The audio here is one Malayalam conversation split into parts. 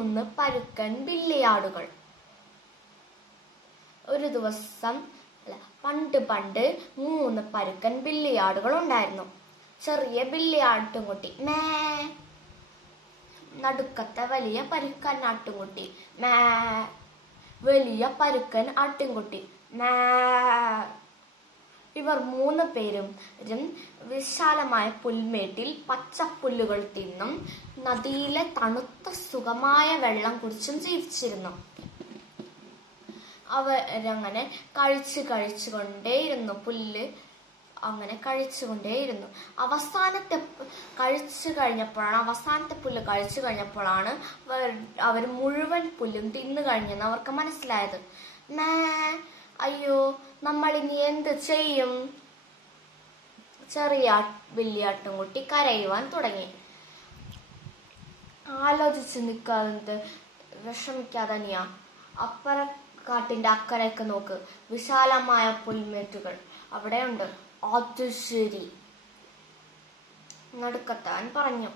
മൂന്ന് പരുക്കൻ ബില്ലിയാടുകൾ ഒരു ദിവസം അല്ല പണ്ട് പണ്ട് മൂന്ന് പരുക്കൻ ബില്ലിയാടുകൾ ഉണ്ടായിരുന്നു. ചെറിയ ബില്ലിയാട്ടുംകുട്ടി മേ. നടുക്കത്തെ വലിയ പരുക്കൻ ആട്ടുംകുട്ടി മേ. വലിയ പരുക്കൻ ആട്ടിൻകുട്ടി മേ. ഇവർ മൂന്ന് പേരും വിശാലമായ പുൽമേട്ടിൽ പച്ചപ്പുല്ലുകൾ തിന്നും നദിയിലെ തണുത്ത സുഖമായ വെള്ളം കുടിച്ചും ജീവിച്ചിരുന്നു. അവരങ്ങനെ കഴിച്ചു കഴിച്ചുകൊണ്ടേയിരുന്നു. പുല്ല് അങ്ങനെ കഴിച്ചുകൊണ്ടേയിരുന്നു. അവസാനത്തെ കഴിച്ചു കഴിഞ്ഞപ്പോഴാണ് അവസാനത്തെ പുല്ല് കഴിച്ചു കഴിഞ്ഞപ്പോഴാണ് അവർ മുഴുവൻ പുല്ലും തിന്നു കഴിഞ്ഞെന്ന് അവർക്ക് മനസ്സിലായത്. മേ അയ്യോ നമ്മൾ ഇനി എന്ത് ചെയ്യും? ചെറിയ വലിയാട്ടുംകുട്ടി കരയുവാൻ തുടങ്ങി. ആലോചിച്ച് നിൽക്കാതെ വിഷമിക്കാതെ നീയാ അപ്പറ കാട്ടിന്റെ അക്കരയൊക്കെ നോക്ക്. വിശാലമായ പുൽമേറ്റുകൾ അവിടെയുണ്ട്. അത് ശരി. നടുക്കത്താൻ പറഞ്ഞു.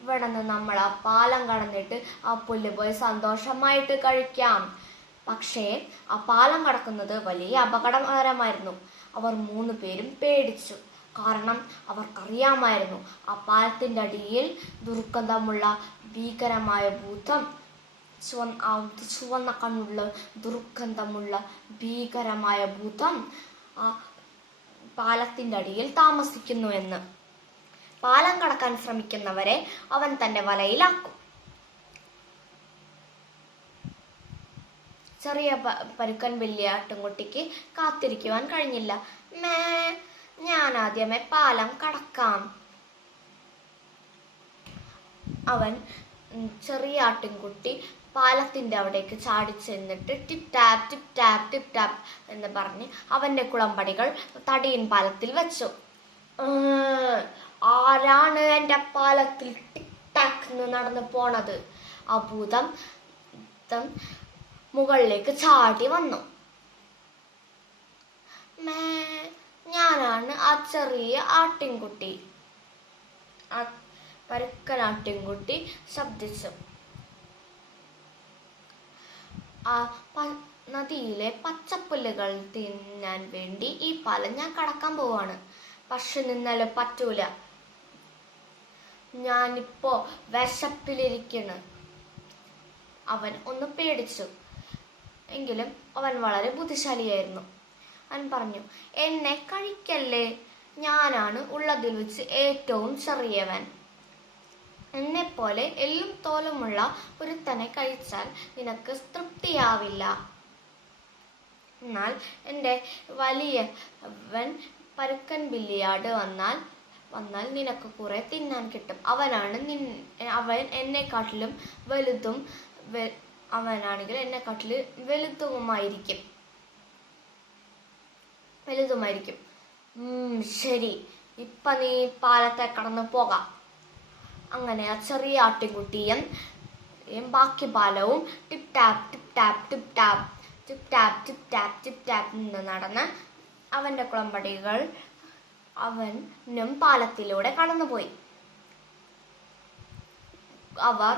ഇവിടെ നിന്ന് നമ്മൾ ആ പാലം കടന്നിട്ട് ആ പുല്ല് പോയി സന്തോഷമായിട്ട് കഴിക്കാം. പക്ഷേ ആ പാലം കടക്കുന്നത് വലിയ അപകടകരമായിരുന്നു. അവർ മൂന്ന് പേരും പേടിച്ചു. കാരണം അവർക്കറിയാമായിരുന്നു ആ പാലത്തിന്റെ അടിയിൽ ദുർഗന്ധമുള്ള ഭീകരമായ ഭൂതം ചുവന്ന ചുവന്ന കണ്ണുള്ള ദുർഗന്ധമുള്ള ഭീകരമായ ഭൂതം ആ പാലത്തിന്റെ അടിയിൽ താമസിക്കുന്നു എന്ന്. പാലം കടക്കാൻ ശ്രമിക്കുന്നവരെ അവൻ തന്റെ വലയിലാക്കും. ചെറിയ പരുക്കൻ വലിയ ആട്ടുംകുട്ടിക്ക് കാത്തിരിക്കുവാൻ കഴിഞ്ഞില്ല. മേ ഞാൻ ആദ്യമേ പാലം കടക്കാം. അവൻ ചെറിയ ആട്ടിൻകുട്ടി പാലത്തിന്റെ അവിടേക്ക് ചാടി ചെന്നിട്ട് tip tap tip tap tip tap എന്ന് പറഞ്ഞ് അവന്റെ കുളമ്പടികൾ തടിയൻ പാലത്തിൽ വെച്ചു. ആരാണ് എന്റെ പാലത്തിൽ ടിക് ടാക്ക് എന്ന് നടന്നു പോണത്? ആ ഭൂതം ഭൂതം മുകളിലേക്ക് ചാടി വന്നു. മേ ഞാനാണ് ആ ചെറിയ ആട്ടിൻകുട്ടി. ആ പരുക്കൻ ആട്ടിൻകുട്ടി ശബ്ദിച്ചു. ആ നദിയിലെ പച്ചപ്പുല്ലുകൾ തിന്നാൻ വേണ്ടി ഈ പാലം ഞാൻ കടക്കാൻ പോവാണ്. പക്ഷെ നിന്നാൽ പറ്റൂല. ഞാനിപ്പോ വിശപ്പിലിരിക്കണ്. അവൻ ഒന്ന് പേടിച്ചു. എങ്കിലും അവൻ വളരെ ബുദ്ധിശാലിയായിരുന്നു. അവൻ പറഞ്ഞു എന്നെ കഴിക്കല്ലേ? ഞാനാണ് ഉള്ളതിൽ വെച്ച് ഏറ്റവും ചെറിയവൻ. എന്നെപ്പോലെ പോലെ എല്ലും തോലുമുള്ള ഒരുത്തനെ കഴിച്ചാൽ നിനക്ക് തൃപ്തിയാവില്ല. എന്നാൽ എന്റെ വലിയവൻ പരുക്കൻ ബില്ലിയാട് വന്നാൽ വന്നാൽ നിനക്ക് കുറെ തിന്നാൻ കിട്ടും. അവനാണ് നിൻ അവൻ എന്നെക്കാട്ടിലും വലുതും അവനാണെങ്കിൽ എന്നെക്കാട്ടിലും വലുതുമായിരിക്കും. വലുതുമായിരിക്കും ശരി. ഇപ്പൊ നീ പാലത്തെ കടന്നു പോകാം. അങ്ങനെ ആ ചെറിയ ആട്ടിൻകുട്ടിയും ബാക്കി പാലവും tip tap tip tap tip tap tip tap tip tap tip tap നിന്ന് നടന്ന് അവന്റെ കുളമ്പടികൾ അവനും പാലത്തിലൂടെ കടന്നുപോയി. അവർ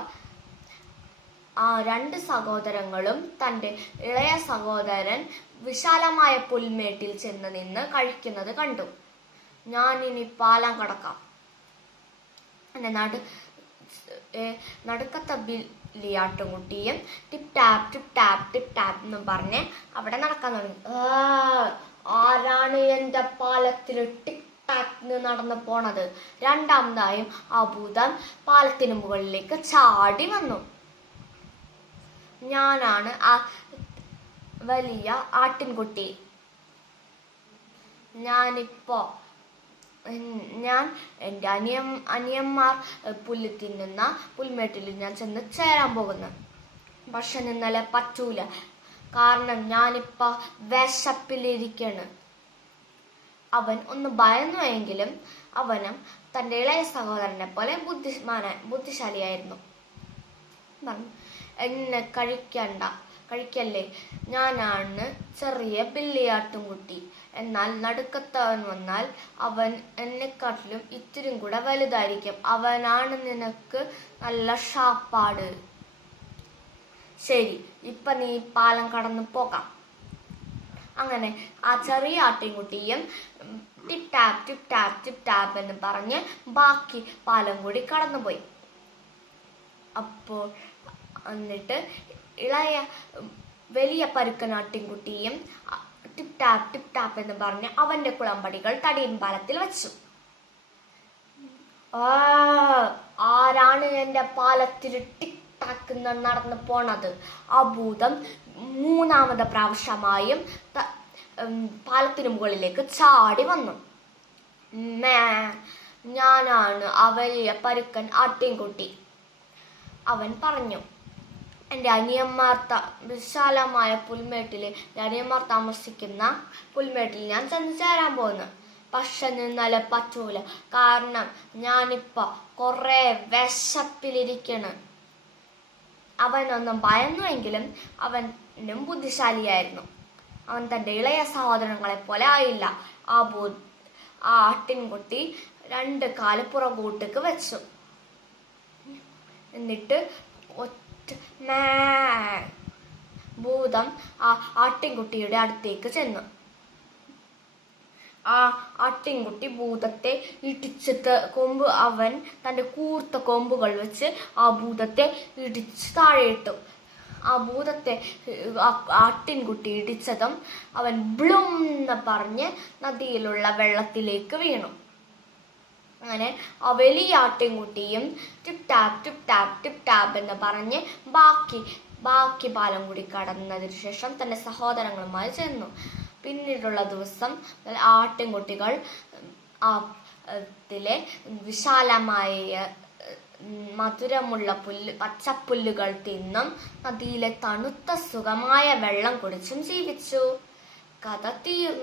ആ രണ്ട് സഹോദരങ്ങളും തന്റെ ഇളയ സഹോദരൻ വിശാലമായ പുൽമേട്ടിൽ ചെന്ന് നിന്ന് കഴിക്കുന്നത് കണ്ടു. ഞാൻ ഇനി പാലം കടക്കാം. നടു നടുക്കത്തെ ബില്ലിയാട്ടുംകുട്ടിയും tip tap tip tap tip tap എന്ന് പറഞ്ഞ് അവിടെ നടക്കാൻ തുടങ്ങി. ആരാണ് എന്റെ പാലത്തിൽ ടിക് ടാക്ക് നടന്നു പോണത്? രണ്ടാമതായും ആ ഭൂതം പാലത്തിന് മുകളിലേക്ക് ചാടി വന്നു. ഞാനാണ് ആ വലിയ ആട്ടിൻകുട്ടി. ഞാനിപ്പോ ഞാൻ എന്റെ അനിയം അനിയന്മാർ പുല്ല് തിന്നുന്ന പുൽമേട്ടിൽ ഞാൻ ചെന്ന് ചേരാൻ പോകുന്നു. പക്ഷെ ഇന്നലെ പറ്റൂല. കാരണം ഞാനിപ്പോ വിശപ്പിലിരിക്കാണ് അവൻ ഒന്ന് ഭയന്നുവെങ്കിലും അവനും തന്റെ ഇളയ സഹോദരനെ പോലെ ബുദ്ധിമാന ബുദ്ധിശാലിയായിരുന്നു. പറഞ്ഞു എന്നെ കഴിക്കണ്ട. കഴിക്കല്ലേ? ഞാനാണ് ചെറിയ ബില്ലിയാട്ടും കുട്ടി. എന്നാൽ നടുക്കത്തവൻ വന്നാൽ അവൻ എന്നെക്കാട്ടിലും ഇത്തിരി കൂടെ വലുതായിരിക്കും. അവനാണ് നിനക്ക് നല്ല ഷാപ്പാട്. ശരി ഇപ്പൊ നീ പാലം കടന്നു പോകാം. അങ്ങനെ ആ ചെറിയ ആട്ടിൻകുട്ടിയും tip tap tip tap tip tap എന്ന് പറഞ്ഞ് ബാക്കി പാലം കൂടി കടന്നുപോയി. അപ്പോൾ എന്നിട്ട് ഇളയ വലിയ അ, ടിപ് ടാപ്പ് ടിപ് ടാപ്പ് എന്ന് പറഞ്ഞ് അവന്റെ കുളമ്പടികൾ തടിയമ്പാലത്തിൽ വെച്ചു. ആരാണ് എന്റെ പാലത്തിൽ ടിക് ടാക്ക് നടന്നു പോണത്? ആ ഭൂതം മൂന്നാമത് പ്രാവശ്യമായും പാലത്തിന് മുകളിലേക്ക് ചാടി വന്നു. മേ ഞാനാണ് ആ വലിയ പരുക്കൻ ആട്ടിൻകുട്ടി അവൻ പറഞ്ഞു. എന്റെ അനിയന്മാർ ത- വിശാലമായ പുൽമേട്ടിൽ എന്റെ അനിയന്മാർ താമസിക്കുന്ന പുൽമേട്ടിൽ ഞാൻ ചെന്ന് പോകുന്നു പക്ഷെ നിന്നാൽ പറ്റൂല. കാരണം ഞാനിപ്പോ കുറേ വിശപ്പിലിരിക്കണ്. അവനൊന്നും ഭയന്നുവെങ്കിലും അവനും ബുദ്ധിശാലിയായിരുന്നു. അവൻ തന്റെ ഇളയ സഹോദരങ്ങളെ പോലെ ആയില്ല. ആ ബു ആ ആട്ടിൻകുട്ടി രണ്ട് കാലപ്പുറം പുറകോട്ടേക്ക് വെച്ചു. എന്നിട്ട് ഭൂതം ആ ആട്ടിൻകുട്ടിയുടെ അടുത്തേക്ക് ചെന്നു. ആ ആട്ടിൻകുട്ടി ഭൂതത്തെ ഇടിച്ചിട്ട് കൊമ്പ് അവൻ തന്റെ കൂർത്ത കൊമ്പുകൾ വെച്ച് ആ ഭൂതത്തെ ഇടിച്ച് താഴെയിട്ടു. ആ ഭൂതത്തെ ആട്ടിൻകുട്ടി ഇടിച്ചതും അവൻ ബ്ലും എന്ന് പറഞ്ഞ് നദിയിലുള്ള വെള്ളത്തിലേക്ക് വീണു. അങ്ങനെ ആ വലിയ ആട്ടിൻകുട്ടിയും tip tap tip tap tip tap എന്ന് പറഞ്ഞ് ബാക്കി ബാക്കി പാലം കൂടി കടന്നതിന് ശേഷം തന്റെ സഹോദരങ്ങളുമായി ചെന്നു. പിന്നീടുള്ള ദിവസം ആട്ടിൻകുട്ടികൾ ആ ത്തിലെ വിശാലമായ മധുരമുള്ള പുല്ല് പച്ചപ്പുല്ലുകൾ തിന്നും നദിയിലെ തണുത്ത സുഖമായ വെള്ളം കുടിച്ചും ജീവിച്ചു. കഥ തീർന്നു.